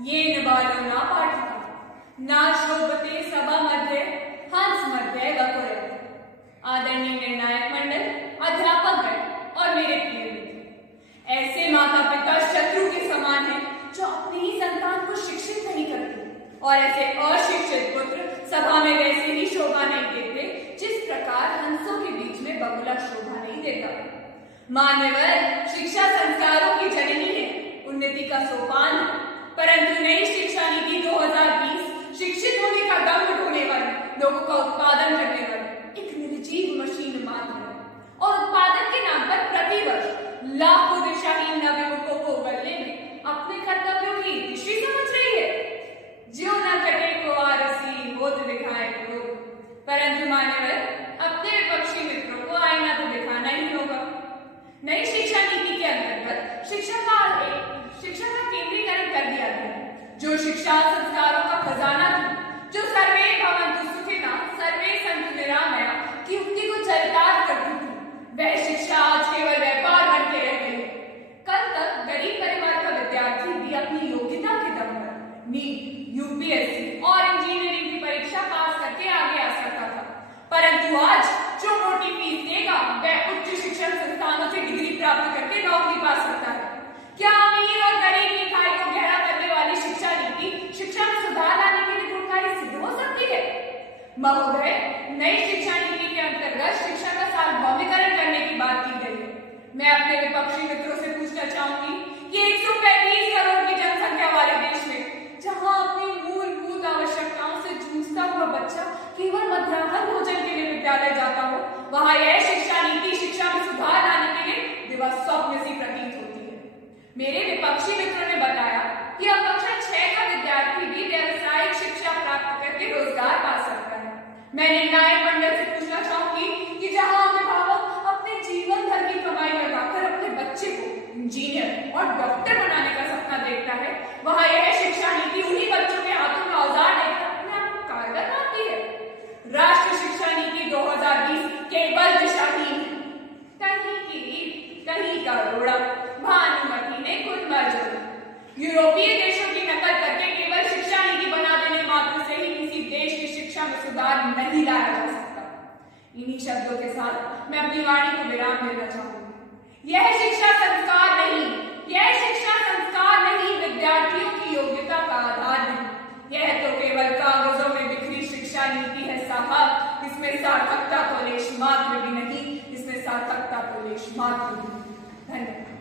येन बालो न पाठिता न शोभते सभा मध्य हंस मध्य वक्र। आदरणीय निर्णायक मंडल, अध्यापक और मेरे प्रिय मित्र, ऐसे माता पिता शत्रु के समान हैं जो अपने ही संतान को शिक्षित नहीं करते, और ऐसे अशिक्षित पुत्र सभा में वैसे ही शोभा नहीं देते जिस प्रकार हंसों के बीच में बगुला शोभा नहीं देता। मान्यवर, शिक्षा संस्कारों की जननी है, उन्नति का सोपान है, परंतु नई शिक्षा नीति 2020 शिक्षित होने का दम ढोने वाली, लोगों का उत्पादन करने वाली एक निर्जीव मशीन मात्र है, और उत्पादन के नाम पर प्रतिवर्ष लाखों दिशाहीन नवयुवकों को उगलने में अपने कर्तव्यों की दिशा समझ रही है। ज्यों न कटे को आरसी बोध दिखाए को। परंतु मान्यवर, अपने विपक्षी मित्रों को आईना तो दिखाना ही होगा। नई शिक्षा नीति के अंतर्गत शिक्षा का केंद्रीकरण कर दिया गया, जो शिक्षा संस्कारों का खजाना थी, जो सर्वे भवन्तु सुखिनः सर्वे सन्तु निरामया की उक्ति को चरितार्थ करती थी, वह शिक्षा आज केवल व्यापार बन के रह गई। कल तक गरीब परिवार का विद्यार्थी भी अपनी योग्यता के दम पर नीट, यूपीएससी और इंजीनियरिंग की परीक्षा पास करके आगे आ सकता था, परंतु आज जो मोटी फीस देगा वह उच्च शिक्षण संस्थानों से डिग्री प्राप्त करके नौकरी पा सकता है। क्या अमीर और गरीब की खाई को गहरा करने वाली शिक्षा नीति शिक्षा में सुधार लाने के लिए गुणकारी सिद्ध हो सकती है? महोदय, नई शिक्षा नीति के अंतर्गत शिक्षा का सार्वभौमिकरण करने की बात की गई है। मैं अपने विपक्षी मित्रों से पूछना चाहूंगी कि 135 करोड़ की जनसंख्या वाले देश में, जहां अपनी मूलभूत आवश्यकताओं से जूझता हुआ बच्चा केवल मध्याह्न भोजन के लिए विद्यालय जाता हो, वहां यह शिक्षा नीति शिक्षा में सुधार लाने के लिए दिवस स्वप्न सी प्रतीत होती है। मेरे विपक्षी मित्रों ने बताया कि अब कक्षा 6 का विद्यार्थी भी व्यावसायिक शिक्षा प्राप्त करके रोजगार पा सकता है। मैं निर्णायक मंडल से पूछना चाहूंगी कि जहां अभिभावक अपने जीवन भर की कमाई लगाकर अपने बच्चे को इंजीनियर और डॉक्टर बनाने का सपना देखता है, वहां यह शिक्षा नीति उन्हीं बच्चों के हाथों में औजार देकर अपने आप को कारगर बनाती है। राष्ट्रीय शिक्षा नीति 2020 केवल दिशाहीन है। कहीं की कहीं का रोड़ा भानुमति ने खुद मर्ज। यूरोपीय देशों की नकल करके केवल शिक्षा नीति बना देने मात्र से ही किसी देश की शिक्षा में सुधार नहीं लाया जा सकता। इन्हीं शब्दों के साथ मैं अपनी वाणी को विराम देना चाहूंगी। यह शिक्षा संस्कार नहीं, यह शिक्षा संस्कार नहीं, विद्यार्थियों की योग्यता का आधार नहीं। यह तो केवल कागजों में बिखरी शिक्षा नीति है साहब। इसमें सार्थकता को लेश मात्र भी नहीं, इसमें सार्थकता को लेश मात्र भी। धन्यवाद।